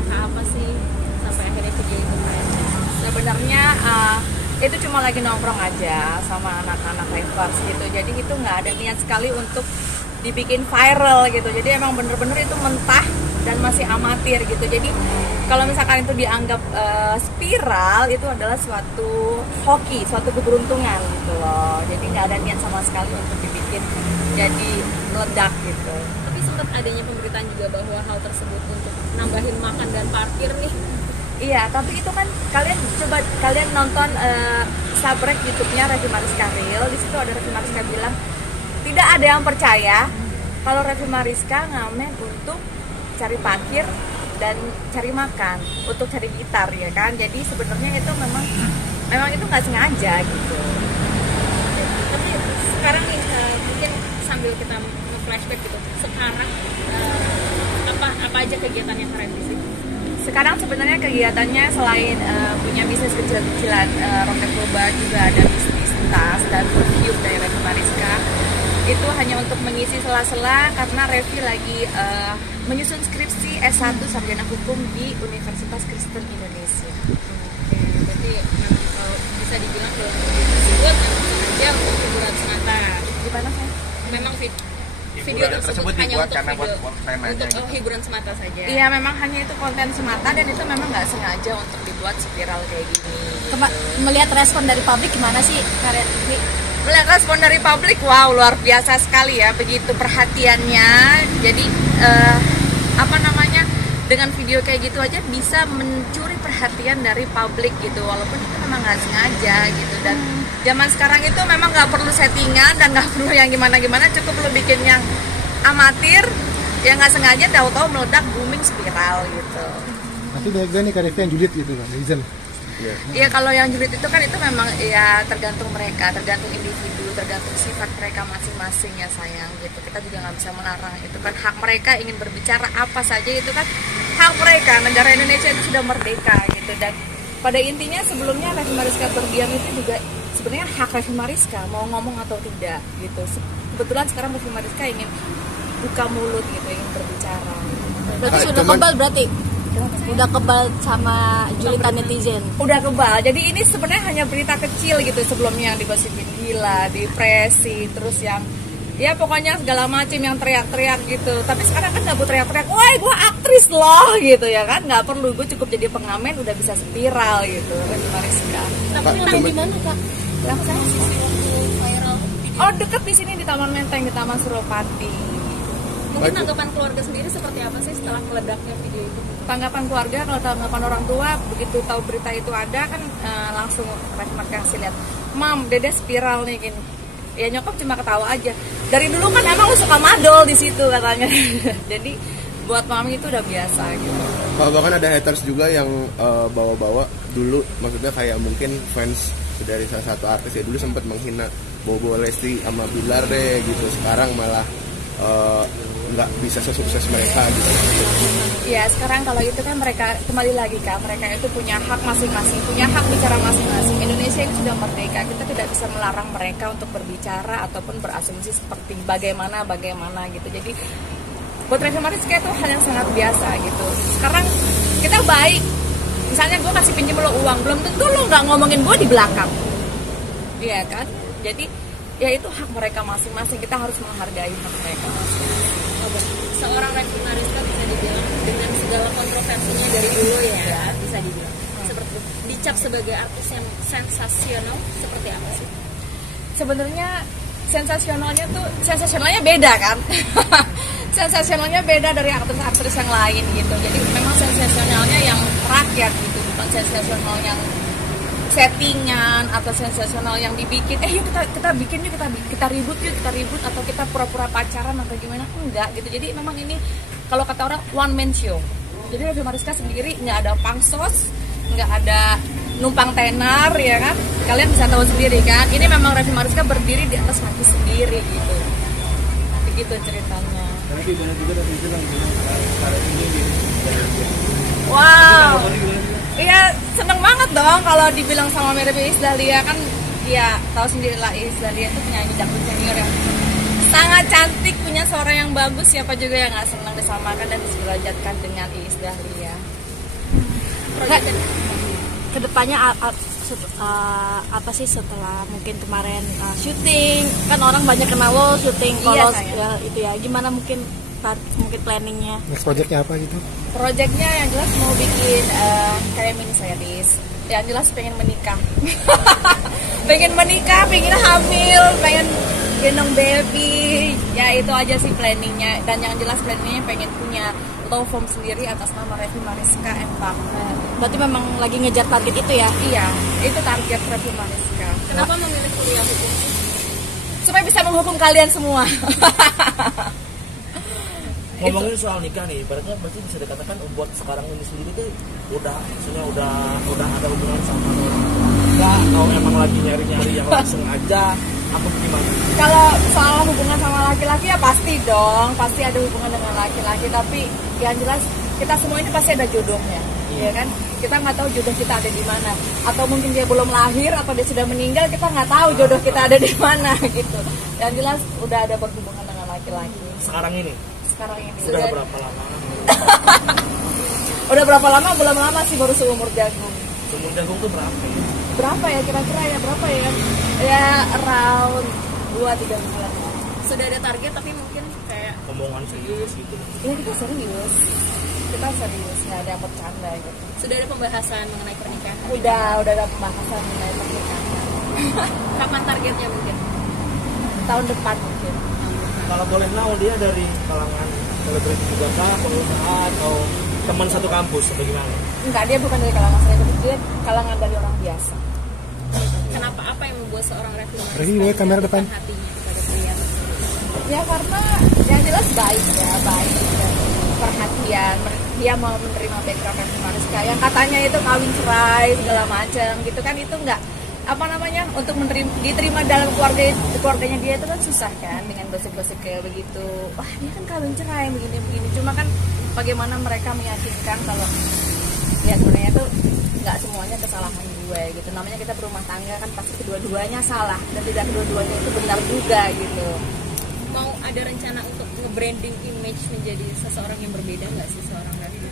kerangka apa sih sampai akhirnya video itu viral? Sebenarnya itu cuma lagi nongkrong aja sama anak-anak Ravers gitu. Jadi itu nggak ada niat sekali untuk dibikin viral gitu. Jadi emang bener-bener itu mentah dan masih amatir gitu. Jadi kalau misalkan itu dianggap spiral, itu adalah suatu hoki, suatu keberuntungan gitu loh. Jadi nggak ada niat sama sekali untuk dibikin jadi meledak gitu. Tapi sempat adanya pemberitaan juga bahwa hal tersebut untuk nambahin makan dan parkir nih. Iya, tapi itu kan kalian nonton sabrek YouTube-nya Revi Mariska Real. Di situ ada Revi Mariska bilang tidak ada yang percaya kalau Revi Mariska ngamen untuk cari parkir dan cari makan, untuk cari gitar ya kan. Jadi sebenarnya itu memang itu nggak sengaja gitu. Tapi sekarang nih mungkin sambil kita nge-flashback gitu. Sekarang apa aja kegiatannya Kak Revi sih? Sekarang sebenarnya kegiatannya selain punya bisnis kecil-kecilan, Rocket Bar juga ada bisnis tas dan perfume dari Revi Mariska. Itu hanya untuk mengisi sela-sela karena Revi lagi menyusun skripsi S1 Sarjana Hukum di Universitas Kristen Indonesia. Oke, berarti memang kalau bisa dibilang kalau tersebut memang sengaja untuk hiburan semata. Gimana saya? Memang video tersebut hanya dibuat untuk karena buat video, konten aja untuk gitu. hiburan semata saja. Iya, memang hanya itu konten semata dan itu memang nggak sengaja untuk dibuat spiral kayak gini. Melihat respon dari publik gimana sih Kak Revi? Melihat respon dari publik, wow luar biasa sekali ya, begitu perhatiannya. Jadi dengan video kayak gitu aja bisa mencuri perhatian dari publik gitu, walaupun itu memang nggak sengaja gitu. Dan zaman sekarang itu memang nggak perlu settingan dan nggak perlu yang gimana-gimana, cukup lo bikin yang amatir, yang nggak sengaja tahu-tahu meledak booming spiral gitu. Tapi banyak juga nih Kak Revi yang julid gitu kan, netizen. Iya, kalau yang julid itu kan itu memang ya tergantung mereka, tergantung individu, tergantung sifat mereka masing-masing ya sayang gitu. Kita juga nggak bisa melarang, itu kan hak mereka ingin berbicara apa saja, itu kan hak mereka. Negara Indonesia itu sudah merdeka gitu, dan pada intinya sebelumnya Revi Mariska berdiam itu juga sebenarnya hak Revi Mariska mau ngomong atau tidak gitu. Kebetulan sekarang Revi Mariska ingin buka mulut gitu, ingin berbicara. Berarti sudah kebal berarti? Udah kebal sama julitan netizen? Udah kebal, jadi ini sebenarnya hanya berita kecil gitu sebelumnya, yang digosipin gila, depresi, terus yang ya pokoknya segala macam yang teriak-teriak gitu. Tapi sekarang kan nggak butuh teriak-teriak, woi gue aktris loh gitu ya kan, nggak perlu, gue cukup jadi pengamen udah bisa spiral gitu. Revi Mariska. Tapi memang di mana Kak? Yang saya Viral. oh deket di sini di Taman Menteng, di Taman Suropati. Mungkin tanggapan keluarga sendiri seperti apa sih setelah meledaknya video itu? Tanggapan keluarga, kalau tanggapan orang tua begitu tahu berita itu ada kan langsung Revi Mariska kasih lihat, mam dede spiral nih gini. Ya nyokap cuma ketawa aja. Dari dulu kan emang lu suka madol di situ katanya. Jadi buat mami itu udah biasa gitu. Bahkan ada haters juga yang bawa-bawa dulu, maksudnya kayak mungkin fans dari salah satu artis ya dulu sempat menghina Bobo Lesti sama Bilar deh gitu. Sekarang malah nggak bisa sesukses mereka gitu. Ya sekarang kalau itu kan mereka kembali lagi Kak, mereka itu punya hak masing-masing, punya hak bicara masing-masing. Indonesia ini sudah merdeka, kita tidak bisa melarang mereka untuk berbicara ataupun berasumsi seperti bagaimana gitu. Jadi buat Revi Mariska itu hal yang sangat biasa gitu. Sekarang kita baik, misalnya gue kasih pinjam lo uang, belum tentu lo nggak ngomongin gue di belakang, iya kan? Jadi ya itu hak mereka masing-masing, kita harus menghargai hak mereka masing-masing. Seorang Revi Mariska bisa dibilang dengan segala kontroversinya dari dulu ya, bisa dibilang seperti dicap sebagai artis yang sensasional, seperti apa sih? Sebenarnya sensasionalnya beda kan. Sensasionalnya beda dari aktris-aktris yang lain gitu. Jadi memang sensasionalnya yang rakyat gitu, bukan sensasional yang settingan atau sensasional yang dibikin. Yuk kita bikin yuk, kita ribut atau kita pura-pura pacaran atau gimana, enggak gitu. Jadi memang ini kalau kata orang one man show. Jadi Revi Mariska sendiri nggak ada pangsos, nggak ada numpang tenar ya kan. Kalian bisa tahu sendiri kan. Ini memang Revi Mariska berdiri di atas kaki sendiri gitu. Begitu ceritanya. Tapi banyak juga dari bilang cara ini Wow. Iya, seneng banget dong kalau dibilang sama Mary Iis Dahlia kan. Ya tahu sendiri lah, Iis Dahlia itu penyanyi dangdut senior yang sangat cantik, punya suara yang bagus. Siapa juga yang nggak senang disamakan dan diserajatkan dengan Iis Dahlia. Proyek Kedepannya apa sih setelah mungkin kemarin syuting kan orang banyak kenal lo syuting Iya, kalau sayang. ya, itu ya gimana mungkin planningnya Next projectnya apa gitu? Projectnya yang jelas mau bikin kayak mini series. Yang jelas pengen menikah. Pengen menikah, pengen hamil, pengen gendong baby. Ya itu aja sih planningnya. Dan yang jelas planningnya pengen punya law firm sendiri atas nama Revi Mariska and Partner. berarti memang lagi ngejar target itu ya. Iya, itu target Revi Mariska. Kenapa memilih kuliah hukum? Supaya bisa menghukum kalian semua. Ngomongin soal nikah nih, ibaratnya berarti bisa dikatakan buat sekarang ini sendiri tuh maksudnya udah ada hubungan sama orang tua enggak, atau emang lagi nyari-nyari yang langsung aja, apa gimana? Kalau soal hubungan sama laki-laki ya pasti dong, pasti ada hubungan dengan laki-laki. Tapi yang jelas kita semua ini pasti ada jodohnya, ya kan? Kita nggak tahu jodoh kita ada di mana, atau mungkin dia belum lahir atau dia sudah meninggal, kita nggak tahu jodoh kita ada di mana gitu. Yang jelas udah ada berhubungan dengan laki-laki. Sekarang ini Sekarang ini sudah berapa lama? udah berapa lama? Belum lama sih, baru seumur jagung. Seumur jagung tuh berapa? Berapa ya kira-kira ya berapa ya? Ya around 2-3 bulan. Sudah ada target tapi mungkin kayak Omongan serius gitu. Ya kita serius, nggak ada yang bercanda gitu. sudah ada pembahasan mengenai pernikahan. Udah ada pembahasan mengenai pernikahan. Kapan targetnya mungkin? Tahun depan mungkin. Kalau boleh tahu dia dari kalangan selebriti juga kah, pengusaha atau teman satu kampus atau gimana? Enggak, dia bukan dari kalangan saya, dia kalangan dari orang biasa. Kenapa, apa yang membuat seorang Revi Mariska Revi, boleh kamera depan. menjatuhkan hatinya kepada pria tersebut? Ya karena yang jelas baik dan perhatian. Dia mau menerima background Revi Mariska yang katanya itu kawin cerai segala macam gitu kan, itu enggak untuk diterima dalam keluarganya dia itu kan susah kan, dengan gosip-gosip kayak begitu. Wah, dia kan kawin cerai begini. Cuma kan bagaimana mereka meyakinkan kalau ya sebenarnya itu nggak semuanya kesalahan gue gitu. Namanya kita berumah tangga kan pasti kedua-duanya salah dan tidak kedua-duanya itu benar juga gitu. Mau ada rencana untuk nge-branding image menjadi seseorang yang berbeda nggak sih seorang Revi?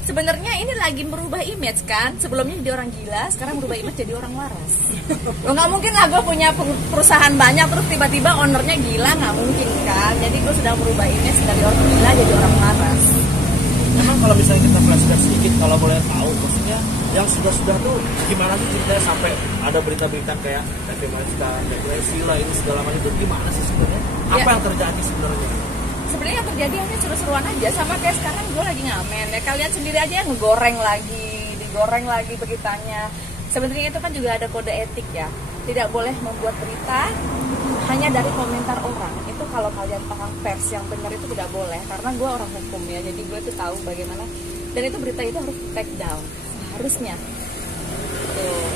Sebenarnya ini lagi merubah image kan. Sebelumnya jadi orang gila, sekarang merubah image jadi orang waras. Lo nggak mungkin lah gue punya perusahaan banyak terus tiba-tiba ownernya gila, nggak mungkin kan. Jadi gue sedang merubah image dari orang gila jadi orang waras. Emang kalau misalnya kita flashback sedikit, kalau boleh tahu, maksudnya yang sudah tuh gimana sih ceritanya sampai ada berita-berita kayak Revi Mariska, depresi lah ini segala macam, itu gimana sih sebenarnya? Apa yang terjadi sebenarnya? Sebenarnya yang terjadi hanya seru-seruan aja, sama kayak sekarang gue lagi ngamen ya, kalian sendiri aja yang digoreng lagi beritanya. Sebenarnya itu kan juga ada kode etik ya, tidak boleh membuat berita hanya dari komentar orang. Itu kalau kalian paham pers yang benar itu tidak boleh, karena gue orang hukum ya, jadi gue tuh tahu bagaimana, dan itu berita itu harus take down harusnya tuh.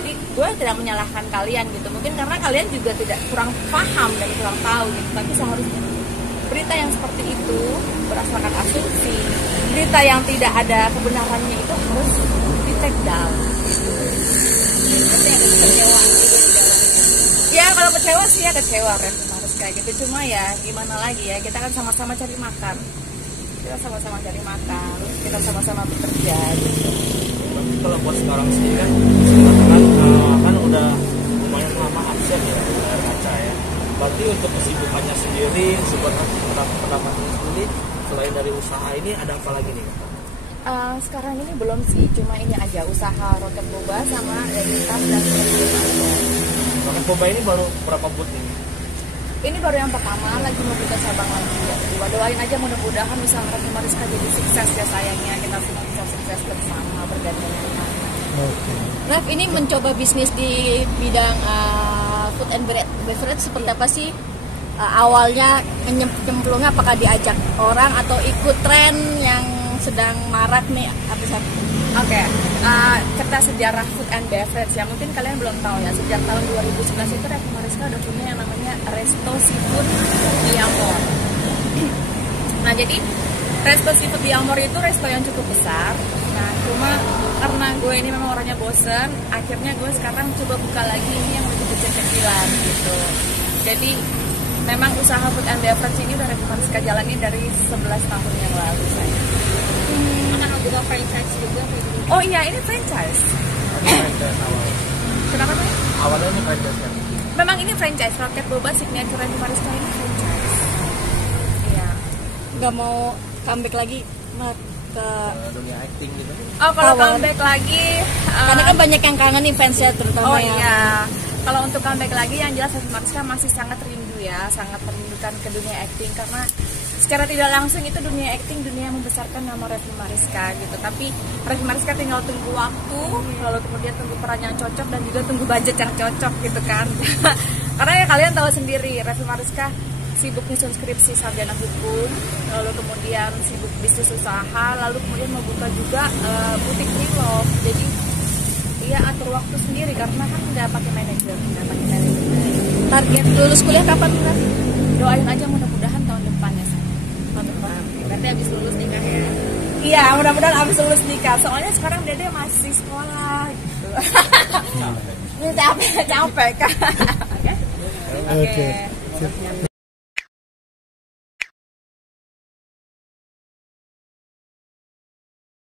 Jadi gue tidak menyalahkan kalian gitu, mungkin karena kalian juga kurang paham dan kurang tahu gitu, tapi seharusnya berita yang seperti itu berdasarkan asumsi, berita yang tidak ada kebenarannya itu harus di take down. Ya kalau kecewa sih ya kecewa, harus kayak gitu. Cuma ya gimana lagi ya, kita kan sama-sama cari makan, kita sama-sama bekerja gitu. Tapi kalau buat sekarang sendiri kan kan udah lumayan lama absen ya di layar kaca ya. Berarti untuk kesibukannya sendiri, pendapatan sendiri, selain dari usaha ini ada apa lagi nih? Sekarang ini belum sih, cuma ini aja usaha Roket Boba sama identitas dan Roket Boba ini baru berapa boot nih? ini baru yang pertama, lagi mau buka cabang lagi yang kedua. Doain aja mudah-mudahan usaha Revi Mariska jadi sukses ya sayangnya, kita semua bisa sukses bersama bergandengan. Rev, ini mencoba bisnis di bidang food and beverage seperti apa sih? Awalnya nyemplungnya apakah diajak orang atau ikut tren yang sedang marak nih apa sih? Oke, cerita sejarah food and beverage ya, mungkin kalian belum tahu ya, sejak tahun 2011 itu Revi Mariska udah punya yang namanya Resto Seafood di Amor. Nah jadi Resto Seafood di Amor itu resto yang cukup besar. Nah cuma karena gue ini memang orangnya bosen, akhirnya gue sekarang coba buka lagi ini yang lebih kecil-kecilan gitu. Jadi memang usaha food and beverage ini udah Revi Mariska jalani dari 11 tahun yang lalu saya. Akan membuka franchise juga kayak gitu? Oh iya, ini franchise. Kenapa tuh? Awalnya ini franchise kan? Memang ini franchise, Roket Boba Signature Raffi Mariska ini franchise. Iya. Nggak mau comeback lagi ke Dunia acting gitu. Oh, kalau Awal. comeback lagi, karena kan banyak yang kangen nih fansnya terutama oh yang iya. Kalau untuk comeback lagi yang jelas Raffi Mariska masih sangat rindu ya, sangat merindukan ke dunia acting karena secara tidak langsung itu dunia acting, dunia yang membesarkan nama Raffi Mariska gitu. Tapi Raffi Mariska tinggal tunggu waktu, lalu kemudian tunggu peran yang cocok dan juga tunggu budget yang cocok gitu kan. Karena ya kalian tahu sendiri Raffi Mariska sibuk nyusun skripsi sarjana hukum, lalu kemudian sibuk bisnis usaha, lalu kemudian membuka juga butik pre-love. Jadi dia atur waktu sendiri karena kan nggak pakai manajer. target lulus kuliah kapan Mbak? Doain aja mudah-mudahan tahun depan ya. Tahun depan. Berarti habis lulus nikah ya? Iya, mudah-mudahan abis lulus nikah. Soalnya sekarang Dede masih sekolah gitu. Ini capek kan. Oke. Oke. Sip.